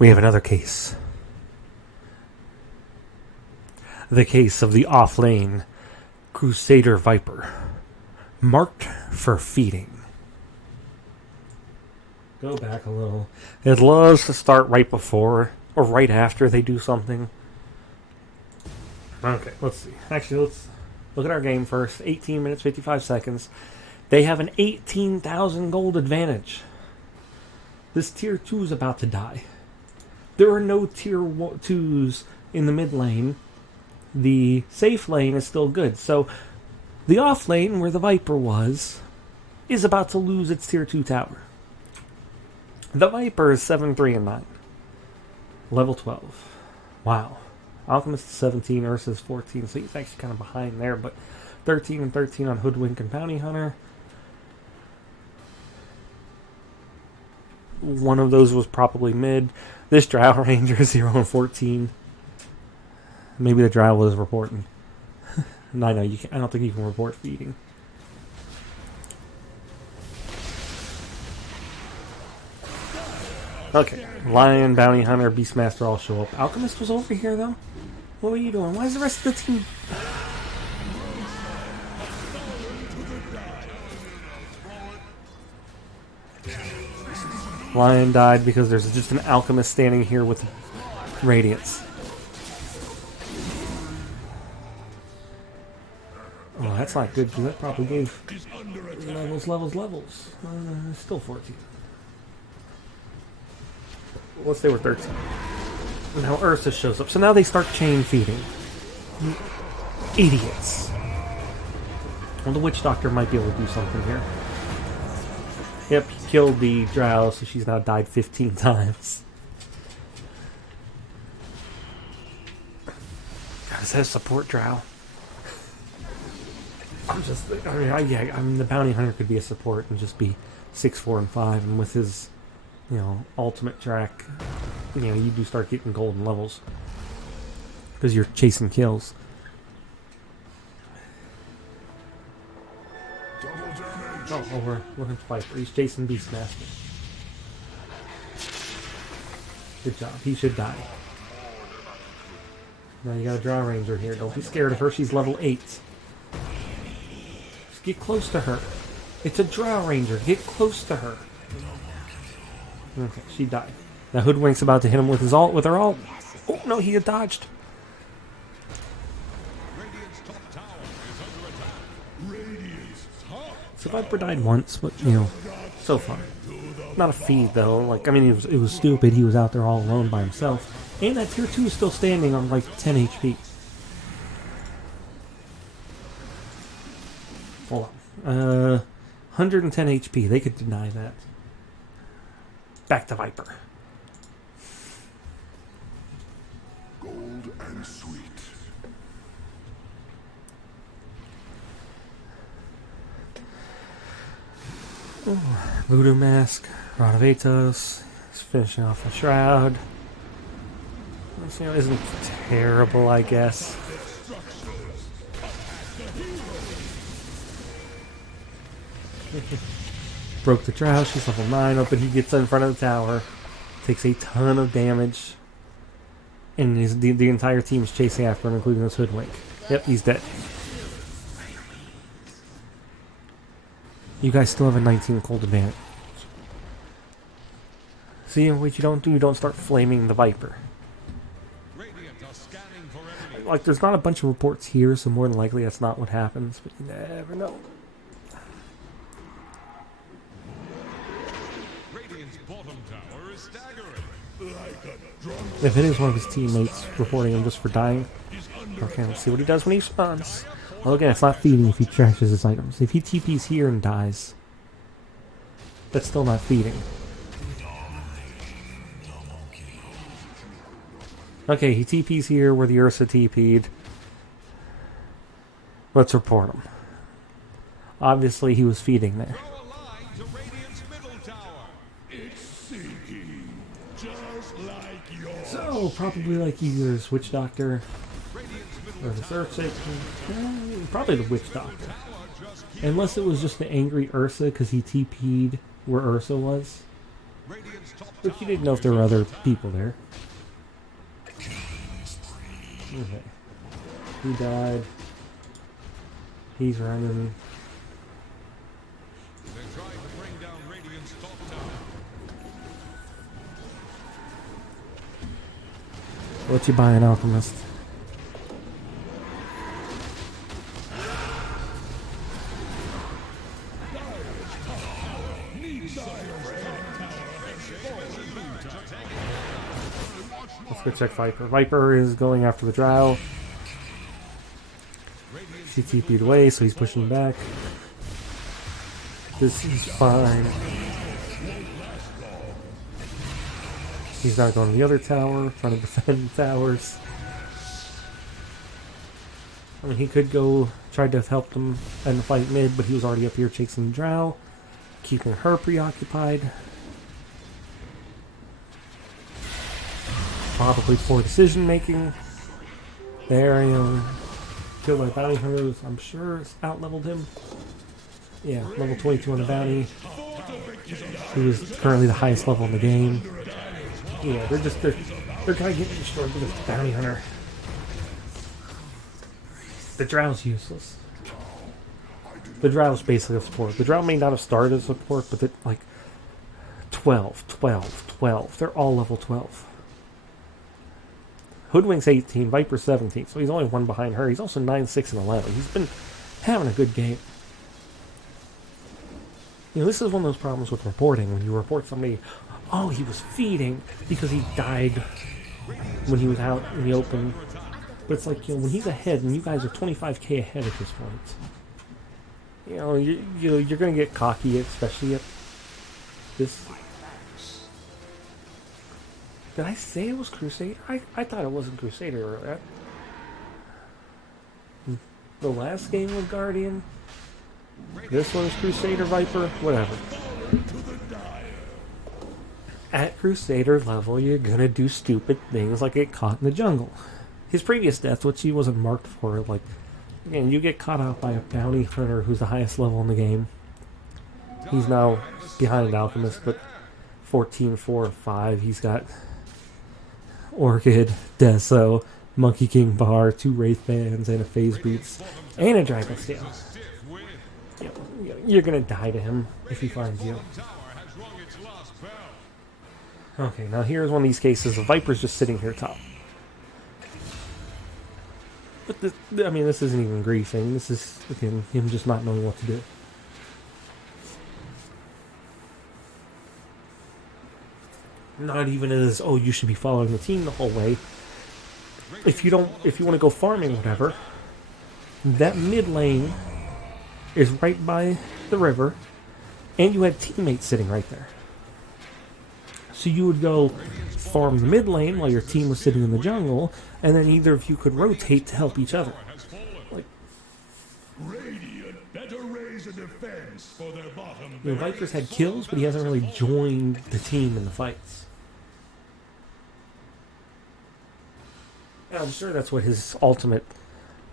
We have another case. The case of the Offlane Crusader Viper. Marked for feeding. Go back a little. It loves to start right before or right after they do something. Okay, let's see. Actually, let's look at our game first. 18 minutes, 55 seconds. They have an 18,000 gold advantage. This tier 2 is about to die. There are no tier 2s in the mid lane. The safe lane is still good. So the off lane, where the Viper was, is about to lose its tier 2 tower. The Viper is 7-3 and 9. Level 12. Wow. Alchemist is 17, Ursa is 14, so he's actually kind of behind there, but 13 and 13 on Hoodwink and Bounty Hunter. One of those was probably mid. This Drow Ranger is 0 and 14. Maybe the Drow was reporting. No, I don't think you can report feeding. Okay, Lion, Bounty Hunter, Beastmaster all show up. Alchemist was over here, though? What were you doing? Why is the rest of the team... Lion died because there's just an Alchemist standing here with Radiance. Oh, that's not good, because that probably gave levels. Still 14. Once they were 13. And now Ursa shows up. So now they start chain feeding. Idiots. Well, the Witch Doctor might be able to do something here. Yep, he killed the Drow, so she's now died 15 times. God, is that a support Drow? I mean, the Bounty Hunter could be a support and just be 6, 4, and 5, and with his, ultimate track, you do start getting golden levels because you're chasing kills. Oh, we're looking for Viper. He's chasing Beastmaster. Good job. He should die. Now you got a Drow Ranger here. Don't be scared of her. She's level 8. Just get close to her. It's a Drow Ranger. Get close to her. Okay, she died. Now Hoodwink's about to hit him with his ult. With her ult. Oh no, he had dodged. So Viper died once, but so far. Not a feed though. It was stupid. He was out there all alone by himself. And that tier 2 is still standing on 10 HP. Hold on. 110 HP. They could deny that. Back to Viper. Gold and sweet. Voodoo Mask, Rod of Atos. He's finishing off the Shroud. This, isn't terrible, I guess. Broke the Drow. She's level 9. But he gets in front of the tower. Takes a ton of damage. And the entire team is chasing after him, including this Hoodwink. Yep, he's dead. You guys still have a 19 cold advantage. See, what you don't do, you don't start flaming the Viper. There's not a bunch of reports here, so more than likely that's not what happens, but you never know. If it is one of his teammates reporting him just for dying, okay, let's see what he does when he spawns. Well, again, it's not feeding if he trashes his items. If he TPs here and dies, that's still not feeding. Okay, he TPs here where the Ursa TP'd. Let's report him. Obviously, he was feeding there. So, probably like either his Witch Doctor or the Ursa. Probably the Witch Doctor. Unless it was just the angry Ursa because he TP'd where Ursa was. But you didn't know if there were other people there. Okay. He died. He's running. What you buying, Alchemist? Let's go check Viper. Viper is going after the Drow. She TP'd away, so he's pushing back. This is fine. He's not going to the other tower, trying to defend towers. I mean, he could go try to help them end the fight mid, but he was already up here chasing Drow, keeping her preoccupied. Probably poor decision making. There, you know, killed by bounty hunters, I'm sure out-leveled him. Yeah, level 22 on the bounty. Who is currently the highest level in the game. Yeah, they're kind of getting destroyed with this bounty hunter. The Drow's useless. The Drow's basically a support. The Drow may not have started as a support, but they're like 12, 12, 12. They're all level 12. Hoodwink's 18, Viper's 17, so he's only one behind her. He's also 9, 6, and 11. He's been having a good game. You know, this is one of those problems with reporting. When you report somebody, oh, he was feeding because he died when he was out in the open. But it's like, you know, when he's ahead, and you guys are 25k ahead at this point, you know, you're going to get cocky, especially at this. Did I say it was Crusader? I thought it wasn't Crusader earlier. The last game was Guardian. This one's Crusader Viper. Whatever. At Crusader level, you're gonna do stupid things like get caught in the jungle. His previous death, which he wasn't marked for, like, again, you get caught out by a bounty hunter who's the highest level in the game. He's now behind Alchemist, but 14, 4, 5. He's got Orchid, Deso, Monkey King Bar, 2 Wraith Bands, and a Phase Boots, and a Dragon Scale. You're gonna die to him if he finds you. Okay, now here's one of these cases. The Viper's just sitting here top. But this, I mean, this isn't even griefing. This is, again, him just not knowing what to do. Not even as, oh, you should be following the team the whole way. If you want to go farming, whatever, that mid lane is right by the river, and you had teammates sitting right there. So you would go farm the mid lane while your team was sitting in the jungle, and then either of you could rotate to help each other. Like, Radiant better raise a defense for their bottom. you know, Viper's had kills, but he hasn't really joined the team in the fights. And I'm sure that's what his ultimate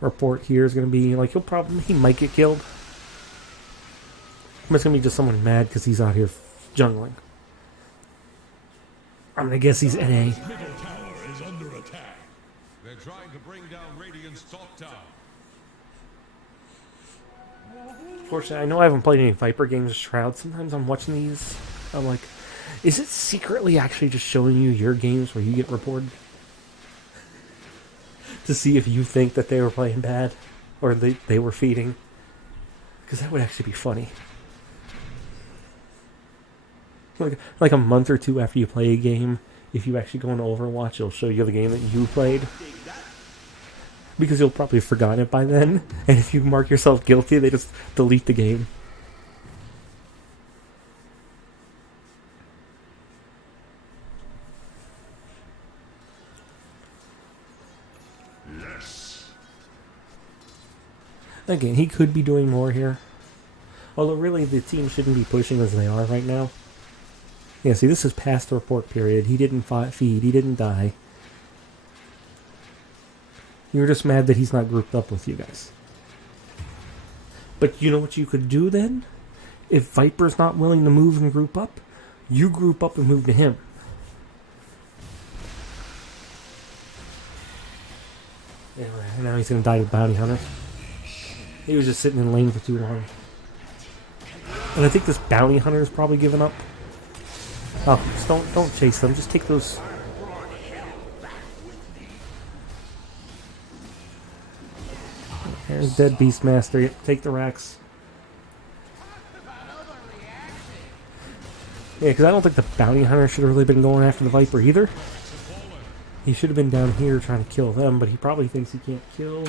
report here is going to be. Like, he might get killed. But it's going to be just someone mad because he's out here jungling. I'm going to guess he's NA. Middle tower is under attack. They're trying to bring down Radiant's top tower. Unfortunately, I know I haven't played any Viper games with Shroud. Sometimes I'm watching these. I'm like, is it secretly actually just showing you your games where you get reported? To see if you think that they were playing bad or they were feeding. Because that would actually be funny. Like a month or two after you play a game, if you actually go into Overwatch, it'll show you the game that you played. Because you'll probably have forgotten it by then. And if you mark yourself guilty, they just delete the game. Again, he could be doing more here. Although really the team shouldn't be pushing as they are right now. Yeah, see, this is past the report period. He didn't feed. He didn't die. You're just mad that he's not grouped up with you guys. But you know what you could do then? If Viper's not willing to move and group up, You group up and move to him. Yeah, right. Now he's gonna die to the bounty hunter. He was just sitting in lane for too long. And I think this bounty hunter is probably giving up. Oh, just don't chase them. Just take those. There's dead Beastmaster. Yep, take the Rex. Yeah, because I don't think the bounty hunter should have really been going after the Viper either. He should have been down here trying to kill them, but he probably thinks he can't kill.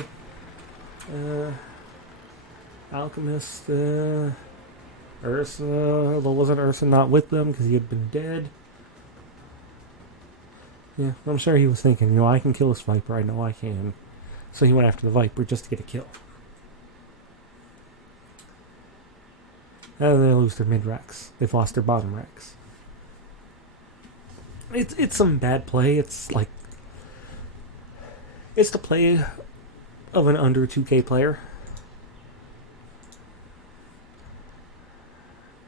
Alchemist, Ursa. Well, wasn't Ursa not with them because he had been dead? Yeah, I'm sure he was thinking, I can kill this Viper. I know I can. So he went after the Viper just to get a kill. And they lose their mid-Rex. They've lost their bottom Rex. It's some bad play. It's like... It's the play of an under 2K player.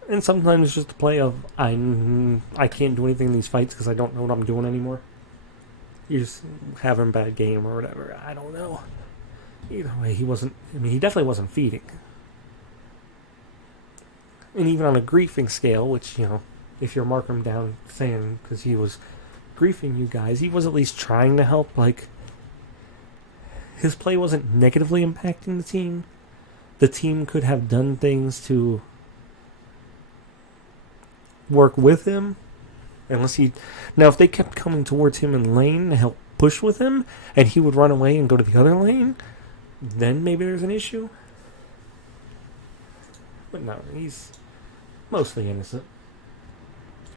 And sometimes it's just the play of, I can't do anything in these fights because I don't know what I'm doing anymore. You're just having a bad game or whatever. I don't know. Either way, he definitely wasn't feeding. And even on a griefing scale, which, if you're marking him down saying, because he was griefing you guys, he was at least trying to help. Like, his play wasn't negatively impacting the team. The team could have done things to work with him. Unless now, if they kept coming towards him in lane to help push with him, and he would run away and go to the other lane, then maybe there's an issue. But no, he's mostly innocent.